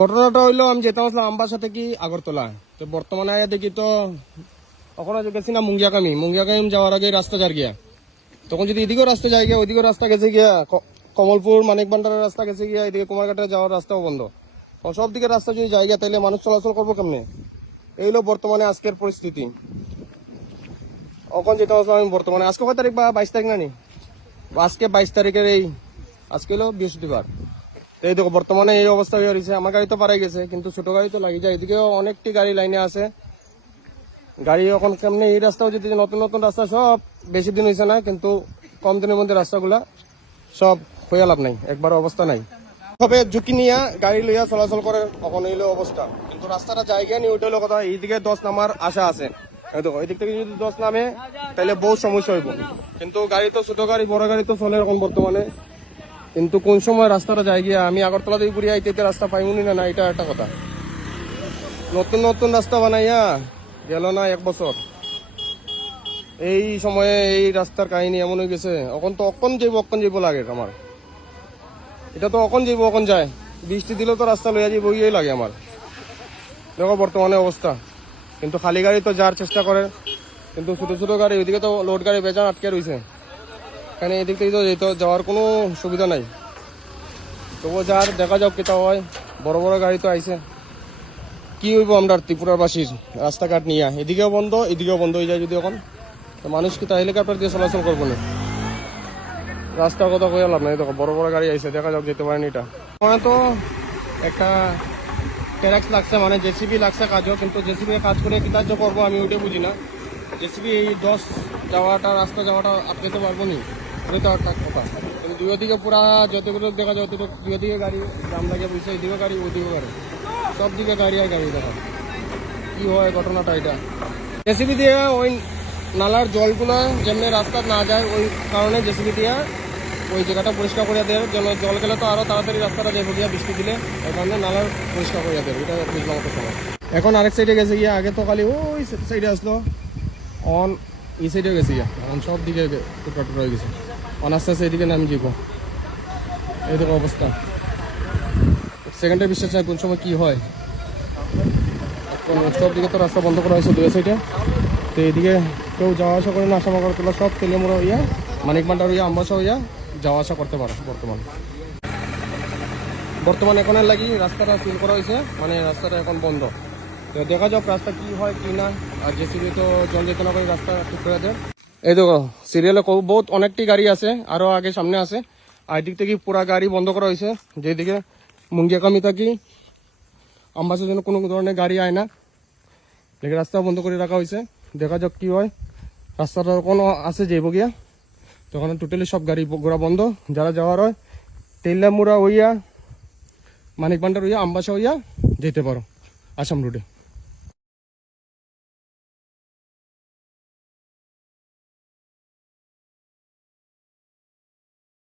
ঘটনাটা হইলো আমি যেতাম আসলাম আমবাসা থেকে আগরতলা। তো বর্তমানে আয়া দেখি তো ওখানে গেছি না মুঙ্গিয়াকামি যাওয়ার আগে রাস্তা যার গিয়া, তখন যদি এদিকেও রাস্তা যায় গিয়া, ওইদিকেও রাস্তা গেছে গিয়া, কমলপুর মানিক ভান্ডারের রাস্তা গেছে গিয়া, এদিকে কুমারঘাটে যাওয়ার রাস্তাও বন্ধ। সব দিকে রাস্তা যদি যায় গিয়া তাহলে মানুষ চলাচল করবো কেমনে? এই হলো বর্তমানে আজকের পরিস্থিতি। এখন যেটা আমি বর্তমানে আজকে কয় তারিখ বা 22 তারিখ না নি, আজকে 22 তারিখের আজকে হলো বৃহস্পতিবার। এই দেখো বর্তমানে এই অবস্থা হয়ে রয়েছে। আমার গাড়ি তো পারাই গেছে, কিন্তু ছোট গাড়ি তো লাগিয়ে যায়। এদিকেও অনেকটি গাড়ি লাইনে আছে। গাড়ি এখন কেমনে এই রাস্তাও যদি নতুন নতুন রাস্তা, সব বেশি দিন হয়েছে না, কিন্তু কম দিনের মধ্যে রাস্তাগুলা সব হয়ে লাভ নাই, একবার অবস্থা নাই। তবে ঝুঁকি নিয়ে গাড়ি লইয়া চলাচল করে এখন এইলো অবস্থা, কিন্তু রাস্তাটা জায়গা নিয়ে ওইটা হলো কথা। এইদিকে 10 নামার আশা আছে, দেখো এদিক থেকে যদি 10 নামে তাহলে বহু সমস্যা হইব। কিন্তু গাড়ি তো ছোট গাড়ি বড় গাড়ি তো চলে এখন বর্তমানে, কিন্তু কোন সময় রাস্তাটা যায় গিয়া আমি আগরতলা দিয়ে ঘুরিয়ে আইতে রাস্তা পাইমুনি না, এটা একটা কথা। নতুন নতুন রাস্তা বানাইয়া গেল না 1 বছর, এই সময়ে এই রাস্তার কাহিনী এমন হয়ে গেছে। এখন তো অকন যাইব লাগে আমার, এটা তো অকন যাইব অকন যায়। বৃষ্টি দিলেও তো রাস্তা লইয়া যাইব ইয়ে লাগে আমার। দেখো বর্তমানে অবস্থা, কিন্তু খালি গাড়ি তো যাওয়ার চেষ্টা করে, কিন্তু ছোট ছোট গাড়ি ওইদিকে তো লোড গাড়ি বেচান আটকে রয়েছে। এখানে এদিক থেকে তো যাওয়ার কোনো সুবিধা নাই। তবুও যার দেখা যাক কেটা হয়। বড় বড় গাড়ি তো আইছে, কি হইব আমরা ত্রিপুরাবাসীর রাস্তাঘাট নিয়ে? এদিকেও বন্ধ এদিকেও বন্ধ হয়ে যায় যদি এখন, মানুষ কি তা হেলিকপ্টার দিয়ে চলাচল করবো না? রাস্তার কথা কয়ে লাভ নাই। দেখো বড় বড় গাড়ি আইছে, দেখা যাক যেতে পারেনি। এটা মানে তো একটা ট্যাক্স লাগছে, মানে জেসিবি লাগছে কাজও, কিন্তু জেসিবি কাজ করে কি কার্য করবো আমি ওইটা বুঝি না। জেসিবি এই 10 রাস্তা যাওয়াটা আটকাতে পারবো নি, ওইটা একটা কথা। কিন্তু দুই দিকে পুরা যতগুলো দেখা যায় অতটুকু, দুই দিকে গাড়ি জাম লাগে বুঝছে, এদিকে গাড়ি ওইদিকে গাড়ি, সব দিকে গাড়ি আর গাড়ি। দেখা কি হয় ঘটনাটা এটা। জেসিবি দিয়ে ওই নালার জলগুলো যেমনি রাস্তা না যায়, ওই কারণে জেসিবি দিয়ে ওই জায়গাটা পরিষ্কার করে দেয়। জল গেলে তো আরো তাড়াতাড়ি রাস্তাটা যাবো গিয়া, বৃষ্টি দিলে এই কারণে নালার পরিষ্কার করে দেয়। এটা বুঝলাম একটা সময়। এখন আরেক সাইডে গেছে গিয়া, আগে তো খালি ওই সাইডে আসলো, অন এই সাইডে গেছে গিয়া, এখন সব দিকে টুকরা টুকরা হয়ে গেছে। অন আস্তে আস্তে এদিকে নামি যাবো, এইদিকে অবস্থা। সেকেন্ডে বিশ্বাস নাই কোন সময় কি হয়। সব দিকে তো রাস্তা বন্ধ করা হয়েছে দুই সাইডে, তো এইদিকে কেউ যাওয়া আসা করে না। আসামা করতলা সব তেলেমুড়া হইয়া, মানিক ভান্ডার হইয়া, আমবাসা হইয়া যাওয়া আসা করতে পারে। বর্তমান এখনের লাগি রাস্তাটা সিল করা হয়েছে, মানে রাস্তাটা এখন বন্ধ। তো দেখা যাক রাস্তা কি হয় কি না। আর জেসিবি তো জল যেতে না করে রাস্তা ঠিক করে দেয়। এই দেখো সিরিয়ালে বহুত অনেকটি গাড়ি আছে, আরো আগে সামনে আছে। আর দিক থেকে পুরা গাড়ি বন্ধ করা হয়েছে, যেদিকে মুঙ্গিয়াকামি থাকি আমবাসার জন্য কোনো ধরনের গাড়ি আয় না, দেখে রাস্তা বন্ধ করে রাখা হয়েছে। দেখা যাক কি হয়। রাস্তাটা কোনো আছে যাইব গিয়া, তখন টোটালি সব গাড়ি ঘোড়া বন্ধ। যারা যাওয়ার হয় তেলামুড়া হইয়া, মানিক ভান্ডার হইয়া, আমবাসা হইয়া যেতে পারো আসাম রোডে।